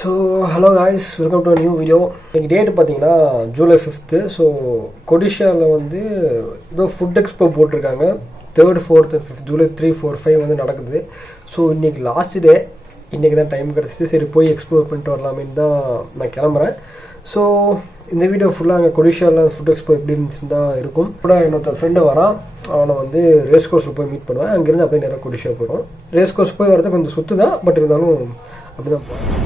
So hello guys, welcome to new video. இன்றைக்கி date பார்த்தீங்கன்னா July 5th. So கொடிஷியாவில் வந்து ஏதோ ஃபுட் எக்ஸ்போ போட்டிருக்காங்க. 3rd, 4th and 5th July 3, 4, 5 வந்து நடக்குது. ஸோ இன்றைக்கி லாஸ்ட் டே, இன்றைக்கி தான் டைம் கிடச்சிது. சரி போய் எக்ஸ்ப்ளோர் பண்ணிட்டு வரலாமேன்னு தான் நான் கிளம்புறேன். ஸோ இந்த வீடியோ ஃபுல்லாக அங்கே கொடிஷியாவில் ஃபுட் எக்ஸ்போ எப்படி இருந்துச்சுன்னு தான் இருக்கும். கூட என்னோட ஃப்ரெண்டு வரான், அவனை வந்து ரேஸ் கோர்ஸில் போய் மீட் பண்ணுவேன். அங்கேருந்து அப்படியே நேராக கொடிஷியா போயிடும். ரேஸ் கோர்ஸ் போய் வரது கொஞ்சம் சுற்று தான், பட் இருந்தாலும் அப்படி தான் போகிறேன்.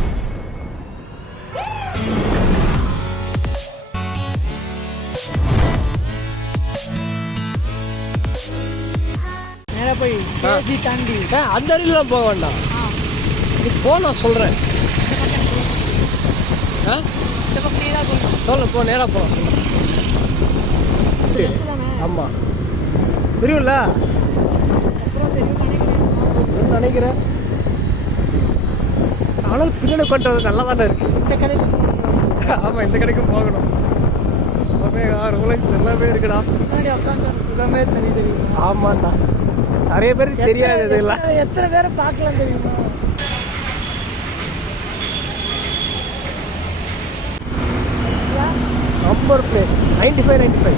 அந்த அருகிலாம் போக வேண்டாம், நீ போ, நான் சொல்கிறேன். சொல்ல போ, நேராக போ. ஆமாம், தெரியும்ல, நினைக்கிறேன். ஆனால் பின்னாடி பண்ணுறது நல்லா தானே இருக்கு. இந்த கடைக்கு ஆமாம், இந்த கடைக்கும் போகணும். எல்லாமே இருக்குடா, எல்லாமே தெரியும். ஆமாண்டா, நிறைய பேருக்கு தெரியாது. எத்தனை பேரை பார்க்கலாம் தெரியுமா? நம்பர் பிளேட் 95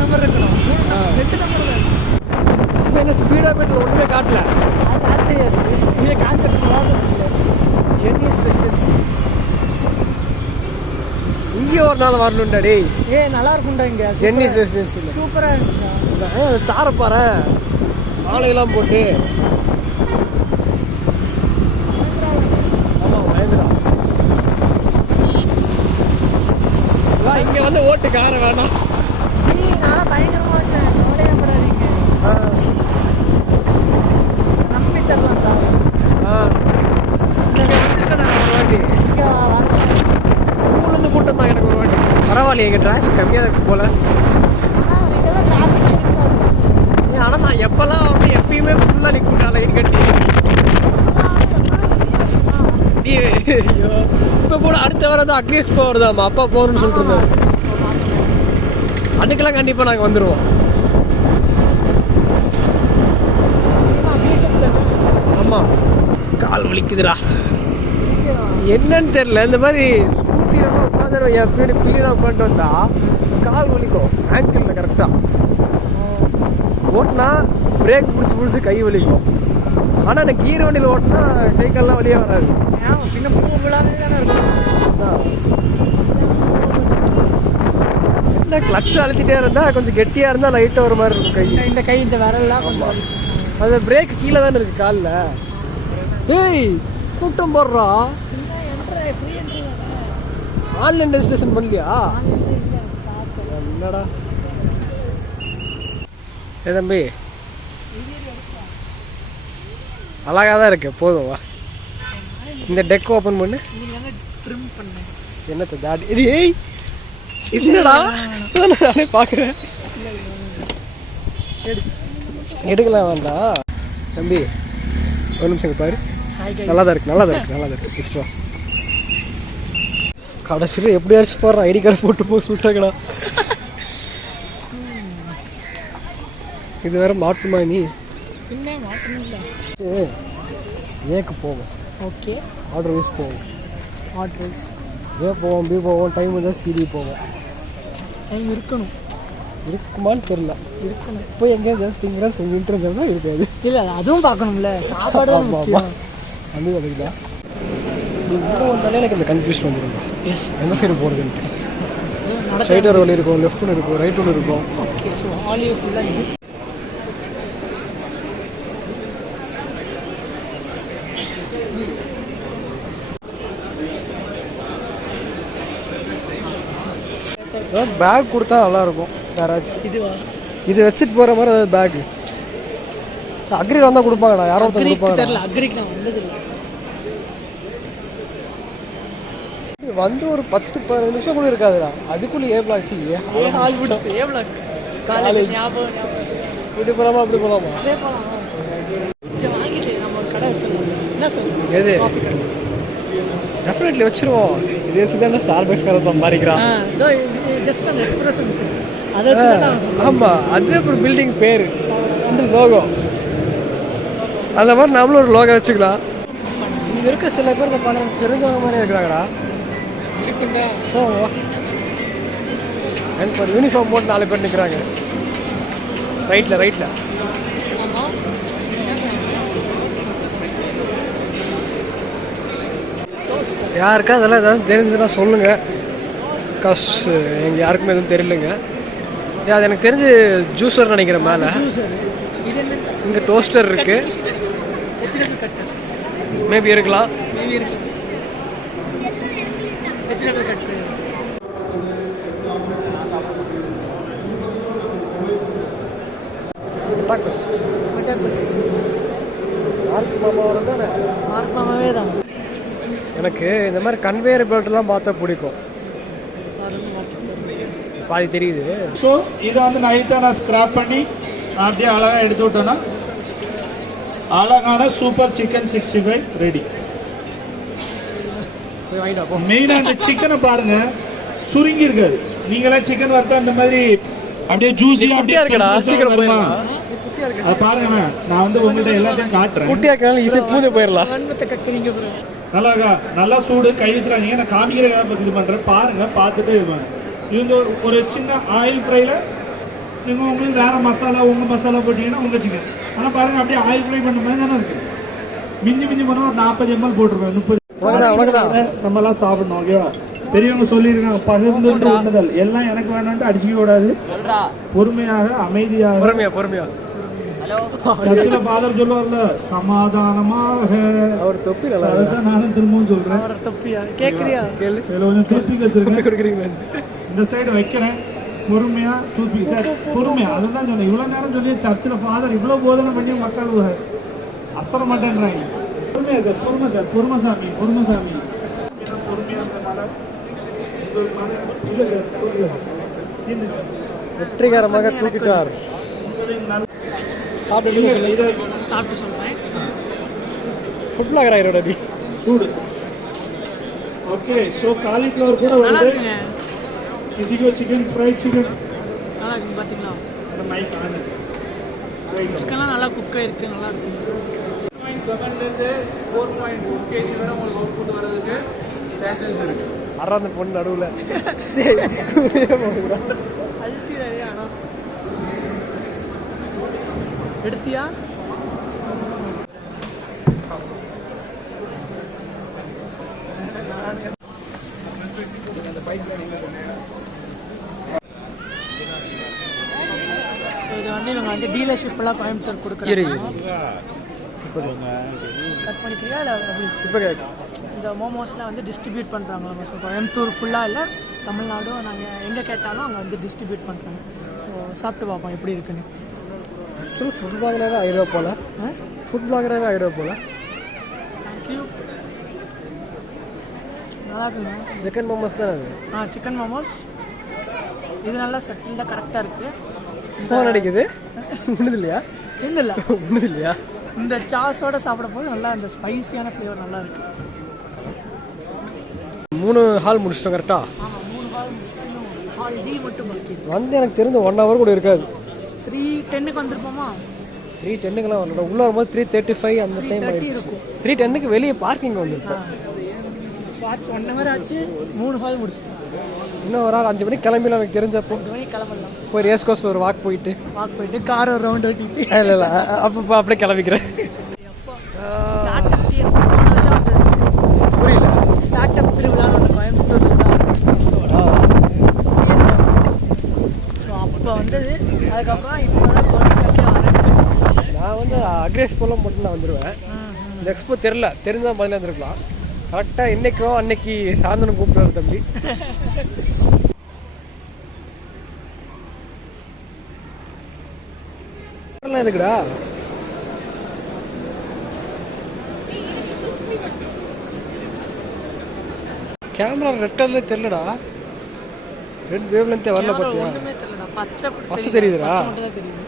நம்பர் இருக்கணும். 8 நம்பர் இப்போ என்ன ஸ்பீடாக போய்ட்டு ஒன்றுமே காட்டல. ஜென்னிஸ் ரெசிடென்சி இங்கே ஒரு நாள் வரணும்டா. டேய் நல்லா இருக்கும்டா இங்கே ஜென்னிஸ் ரெசிடென்சி. சூப்பராக இருக்குடா. தாரப்பாரு மாலையெல்லாம் போட்டு. ஆமாம், பயந்துடா. இங்கே வந்து ஓட்டு கார வேணாம். பயங்கரமாக நம்பி தரலாம் சார். ஸ்கூல்லேருந்து கூட்டம் தான் எனக்கு ஒரு வாட்டி. பரவாயில்லையே, எங்கள் டிராஃபிக் கம்மியாக இருக்கு போல. ஆனால் நான் எப்போல்லாம் வந்து எப்பயுமே ஃபுல்லாக நிற்குண்டா லைன் கட்டி. ஐயோ, இப்போ கூட அடுத்த வர தான் அக்ரீஸ் போகிறதாம்மா, அப்பா போகணும்னு சொல்லிட்டு இருந்தோம். அதுக்கெல்லாம் கண்டிப்பாக நாங்கள் வந்துடுவோம். ஆமாம், கால் வலிக்குதுடா, என்னன்னு தெரியல. இந்த மாதிரி ஸ்கூட்டிலாம் உட்காந்து என் பின்னாடி பிள்ளைலாம் உட்காந்துட்டு வந்தா கால் வலிக்கும். ஆங்கிளில் கரெக்டாக ஓட்டினா பிரேக் பிடிச்சி கை வலிக்கும். ஆனால் அந்த கீரை வண்டியில் ஓட்டினா கை கால்லாம் வழியே வராது. பின்ன பூங்களாவே தானே இருக்கும். என்ன கிளட்ச் அழுத்திட்டே இருந்தால் கொஞ்சம் கெட்டியாக இருந்தால் லைட்டாக ஒரு மாதிரி இருக்கும் கை. இந்த கை இந்த விரல்லாம் கொஞ்சம் அது பிரேக் கீழே தானே இருக்குது காலில். ஏய், கூட்டம் போடுறா. ஆன்லைன் ரெஜிஸ்ட்ரேஷன் பண்ணலையா? என்னடா ஏ தம்பி, அழகாக தான் இருக்கு. போதும் வா, இந்த டெக் ஓப்பன் பண்ணு. என்னத்த தாடி? ஏய் இல்லடா, நானே பார்க்குறேன். எடுக்கலாம் வேண்டாம் தம்பி, ஒரு நிமிஷம் பாரு. நல்லா தான் இருக்கு. சிஸ்டர் கடைசியில் எப்படி அடிச்சு போடுறான். ஐடி கார்டு போட்டு போக சொல்லிட்டாங்கடா. இது வேற மாட்டுமா நீ? ஏக்கு போவோம். ஓகே, ஆர்டர் வைஸ் போவோம். ஏ போவோம், பி போவோம். டைம் இருந்தால் சிடி போவோம். டைம் இருக்குமான்னு தெரியல. இருக்கணும். இப்போ எங்கேயாவது திங்கிறான்னு சொல்லிட்டு இருந்தோம்னா இருக்காது. இல்லை, அதுவும் பார்க்கணும்ல, சாப்பாடு. வந்து அதுக்குதா இவ்வளோ வந்தாலே எனக்கு இந்த கன்ஃபியூஷன் வந்துருங்க. எஸ், எந்த சைடு போகிறதுன்ட்டு. ஸ்ட்ரைட் ஒரு வழி இருக்கும், லெஃப்ட் ஒன்று இருக்கும், ரைட் ஒன்று இருக்கும். ஓகே, ஸோ ஆலியே ஃபுல்லாக பேக் கொடுத்தா நல்லாயிருக்கும். யாராச்சும் இது வச்சுட்டு போகிற மாதிரி ஏதாவது பேக்கு அக்ரி வந்தால் கொடுப்பாங்கடா. யாரோ கொடுப்பாங்க. அக்ரிக்கு நான் வந்ததில்லை. வந்து ஒரு 10-15 நிமிஷம் கூட இருக்காதுடா, அதுக்குள்ளே ஏப்லாச்சு. இப்படி போகலாமா அப்படி போகலாமா? எது டெஃபினெட்லி வச்சிருவோம். இதே சிதான ஸ்டார்பக்ஸ்கார சம்பாதிக்கிறான். ஆமாம், அது அப்புறம் பில்டிங் பேர் அந்த லோகோ. அந்த மாதிரி நம்மளும் ஒரு லோகோ வச்சுக்கலாம். இங்கே இருக்க சில பேர் இதை பார்க்குறாங்க தெரிஞ்சவங்க மாதிரி இருக்கிறாங்கடா. இருக்குண்டா ஓ எனக்கு ஒரு யூனிஃபார்ம் போட்டு 4 பேர் நிற்கிறாங்க ரைட்டில். யாருக்கா அதெல்லாம் ஏதாவது தெரிஞ்சுன்னா சொல்லுங்கள். பிகாஸ் எங்கள் யாருக்குமே எதுவும் தெரியலங்க. அது எனக்கு தெரிஞ்சு ஜூஸர் நினைக்கிறேன். மேலே இங்கே டோஸ்டர் இருக்கு. மேபி இருக்கலாம். எனக்கு இந்த மாதிரி கன்வேயர் பெல்ட்லாம் பார்த்தா பிடிக்கும். பாதி தெரியுது. ஸோ இதை வந்து நைட்டாக நான் ஸ்க்ராப் பண்ணி அப்படியே அழகாக எடுத்து விட்டோன்னா அழகான சூப்பர் சிக்கன் 65 ரெடி. மெயினாக அந்த சிக்கனை பாருங்க, சுருங்கி இருக்காது. நீங்களாம் சிக்கன் வறுத்தா அந்த மாதிரி அப்படியே ஜூஸியாக அப்படியே வருமா? அதை பாருங்க, நான் வந்து உங்கள்கிட்ட எல்லாத்தையும் காட்டுறேன். குட்டியா இருக்காங்க, ஈஸியாக பூஜை போயிடலாம். நல்லாக்கா, நல்லா சூடு, கை வச்சுறாங்க. நான் காமிக்கிறதுக்காக இது பண்ணுறேன். பாருங்க, பார்த்துட்டு இருப்பாங்க. இவங்க ஒரு சின்ன ஆயில் ஃப்ரைல நீங்கள் உங்களுக்கு வேறு மசாலா உங்கள் மசாலா போட்டிங்கன்னா உங்கள் சிக்கன். ஆனால் பாருங்கள் அப்படியே ஆயில் ஃப்ரை பண்ண மாதிரி தானே இருக்குது. மிஞ்சி போனால் ஒரு 40 ml போட்டுருவேன். 30 நம்மலாம் சாப்பிடணும். ஓகேவா? பெரியவங்க சொல்லியிருக்காங்க, பகிர்ந்து உண்ணுதல். எல்லாம் எனக்கு வேணும்ட்டு அடிச்சுக்க கூடாது. பொறுமையாக அமைதியாக பொறுமையா சர்ச்சில் ஃபாதர் சொல்லுவார்ல, சமாதானமாக. அவர் தொப்பி அதான் நானும் திரும்பவும் சொல்றேன். கொஞ்சம் டூத்பிக் வச்சிருக்கேன், இந்த சைடு வைக்கிறேன். பொறுமையா டூத்பிக் சார், பொறுமையா. அதுதான் சொன்னேன். இவ்வளவு நேரம் சொல்லி சர்ச்சில் ஃபாதர் இவ்வளவு போதனை பண்ணி மக்கள் அசர மாட்டேன்றாங்க. பொறுமையா சார், பொறுமை சார், பொறுமைசாமி. பொறுமையா வெற்றிகரமாக தூக்கிட்டார். சாப்பிட்டு சொல்றேன். ஃபுட் பிளாகர் ஆயிரோட டி சூடு. ஓகே, சோ காலிஃப்ளவர் கூட வருது. கிசிகோ சிக்கன் ஃப்ரைட் சிக்கன் நல்லா இருக்கு பாத்தீங்களா? அந்த மைக் ஆன். சிக்கன்லாம் நல்லா குக் ஆயிருக்கு, நல்லா இருக்கு. 0.7 ல இருந்து 4.2 kg வரை உங்களுக்கு அவுட்புட் வரதுக்கு சான்சஸ் இருக்கு. அறாந்த பொண்ணு நடுவுல அல்டி நிறைய. ஆனா எடுத்தியா? இது வந்து இவங்க வந்து டீலர்ஷிப்லாம் கோயம்புத்தூர் கொடுக்குறாங்க. கட் பண்ணிக்கிறியா இல்லை இப்போ இந்த மோமோஸ்லாம் வந்து டிஸ்ட்ரிபியூட் பண்ணுறாங்க. ஸோ கோயம்புத்தூர் ஃபுல்லாக இல்லை, தமிழ்நாடும் நாங்கள் எங்கே கேட்டாலும் அங்கே வந்து டிஸ்ட்ரிபியூட் பண்ணுறாங்க. ஸோ சாப்பிட்டு பார்ப்போம் எப்படி இருக்குன்னு. ஃபுட் பிளாகராகவே 1000 ரூபா போல. ஃபுட் பிளாகராகவே 1000 ரூபா போல. தேங்க்யூ. நல்லா இருக்குங்க. சிக்கன் மோமோஸ் தான் அது. சிக்கன் மோமோஸ் இது நல்லா செட்டில்டாக கரெக்டாக இருக்குது. ஃபோன் அடிக்குது. ஒன்றுது இல்லையா? இல்லை ஒன்றுது இல்லையா? இந்த சாஸோட சாப்பிட போது நல்லா அந்த ஸ்பைசியான ஃப்ளேவர் நல்லா இருக்கு. 3 ஹால் முடிச்சிட்டோம் கரெக்டா? ஆமாம், 3 ஹால் முடிச்சிட்டோம். ஹால் டி மட்டும் பாக்கி வந்து எனக்கு தெரிஞ்ச 1 hour கூட இருக்காது. 3:10க்கு வந்திருப்போமா? 3:10க்குலாம் வரல. உள்ள வரும்போது 3:35 அந்த டைம் ஆயிடுச்சு. 3:10க்கு வெளியே பார்க்கிங் வந்துருக்கோம். வாட்ச் 1 hour ஆச்சு, 3 ஹால் முடிச்சிட்டோம். இன்னும் ஒரு ஆள் 5 மணிக்கு கிளம்பிடலாம். எனக்கு தெரிஞ்சப்போ 5 மணிக்கு கிளம்பலாம். போய் ரேஸ் கோர்ஸ் ஒரு வாக் போயிட்டு கார் ஒரு ரவுண்ட் ஓட்டிட்டு இல்லை அப்போ அப்படியே கிளம்பிக்கிறேன். புரியல. ஸ்டார்ட் அப் திருவிழான்னு ஒன்று கோயம்புத்தூர்ல தான். ஸோ அப்போ வந்தது. அதுக்கப்புறம் இப்போ வரேன். நான் வந்து அக்ரேஸ் போல மட்டும் நான் வந்துடுவேன். இந்த எக்ஸ்போ தெரிஞ்சால் பதிலாக இருந்திருக்கலாம். கரெக்டாக இன்னைக்கோ அன்னைக்கு சாயந்தரம் கூப்பிடுறாரு தம்பி. எதுக்குடா கேமரா ரெட் கலர்ல தெரியலடா. ரெட் வேவ் லென்த்தே வரல பாத்தியா? ஒண்ணுமே தெரியலடா. பச்சை தெரியுதுடா. தெரியுது.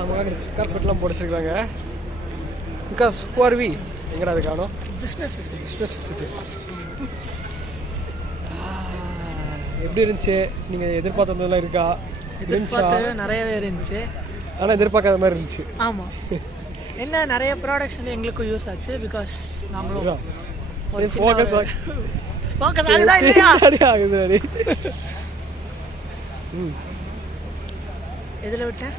நமக்காக கார்பெட்லாம் போட்டுருக்காங்க. பிகாஸ் வி எங்கடா அது காணும் பிஸ்னஸ் விசிட்டு. எப்படி இருந்துச்சு? நீங்கள் எதிர்பார்த்ததெல்லாம் இருக்கா? எதிர்பார்த்தது நிறையவே இருந்துச்சு, ஆனால் எதிர்பார்க்காத மாதிரி இருந்துச்சு. ஆமாம். என்ன நிறைய ப்ராடக்ட்ஸ் வந்து எங்களுக்கும் யூஸ் ஆச்சு. பிகாஸ் நாங்களும் ஒரு ஃபோக்கஸ் ஃபோக்கஸ் ஆகுதா இல்லையா? ஆகுது. எதில் விட்டேன்?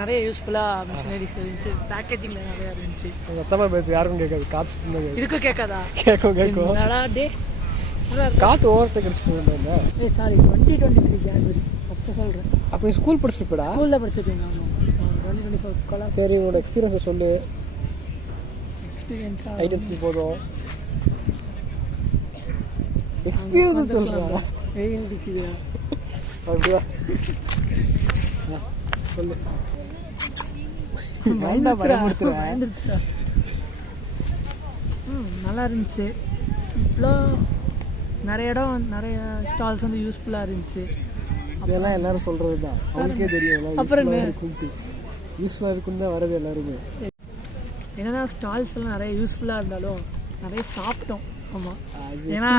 நிறைய யூஸ்ஃபுல்லாக மிஷினரிஸ் இருந்துச்சு, பேக்கேஜிங்கில் நிறையா இருந்துச்சு. மொத்தமாக பேசு, யாருக்கும் கேட்காது. காற்று இதுக்கும் கேட்காதா? கேட்கும். என்னடா டே காற்று ஓவர்டேக் அடிச்சு. சாரி 2023 ஜனவரி அப்போ சொல்கிறேன். அப்போ நீ ஸ்கூல் படிச்சுட்டுப்படா? ஸ்கூலில் படிச்சுருக்கீங்க. ஆமாம் 2024 சரி, உன்னோட எக்ஸ்பீரியன்ஸை சொல்லு. எக்ஸ்பீரியன்ஸாக ஐடென்டிட்டி போதும். எக்ஸ்பீரியன்ஸ் சொல்கிறா? வெயில் இருக்குது அப்படியா? சொல்லு. பயந்துருச்சா? நல்லா இருந்துச்சு. சிம்பிளாக நிறைய இடம், நிறைய ஸ்டால்ஸ் வந்து யூஸ்ஃபுல்லாக இருந்துச்சு. இதெல்லாம் எல்லாரும் சொல்கிறது தான், அவங்களுக்கே தெரியும். அப்புறம் யூஸ்ஃபுல்லாக இருக்குன்னு தான் வரது எல்லாருமே. என்னன்னா ஸ்டால்ஸ் எல்லாம் நிறைய யூஸ்ஃபுல்லாக இருந்தாலும் நிறைய சாப்பிட்டோம். ஆமாம், ஏன்னா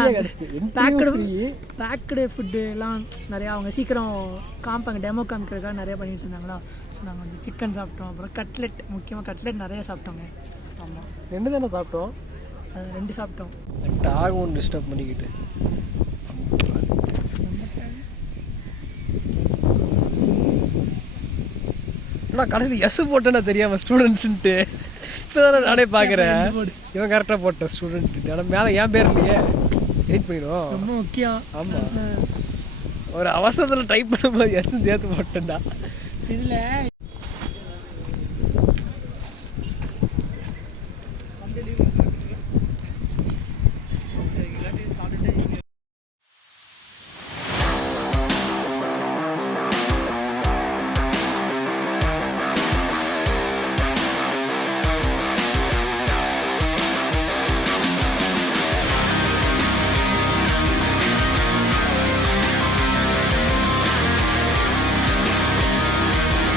பேக்கடு ஃபுட்டு எல்லாம் நிறையா அவங்க சீக்கிரம் காமிப்பாங்க, டெமோ காமிக்கிறதுக்காக நிறைய பண்ணிட்டு இருந்தாங்களா. ஸோ நாங்கள் வந்து சிக்கன் சாப்பிட்டோம், அப்புறம் கட்லெட், முக்கியமாக கட்லெட் நிறைய சாப்பிட்டோங்க. ஆமாம், 2 தானே சாப்பிட்டோம். 2 சாப்பிட்டோம். டாக் ஒன்று டிஸ்டர்ப் பண்ணிக்கிட்டு. நான் கடைசியில் எஸ் போட்டேன்னா தெரியாமல் ஸ்டூடெண்ட்ஸுன்ட்டு இப்போ தானே நானே பார்க்குறேன். இவன் கரெக்டாக போட்டேன் ஸ்டூடெண்ட். ஆனால் மேலே என் பேர் இல்லையே, எடிட் பண்ணிடும். ரொம்ப முக்கியம். ஆமாம், ஒரு அவசரத்தில் டைப் பண்ணும்போது எஸ் சேர்த்து போட்டேன்டா. இதில்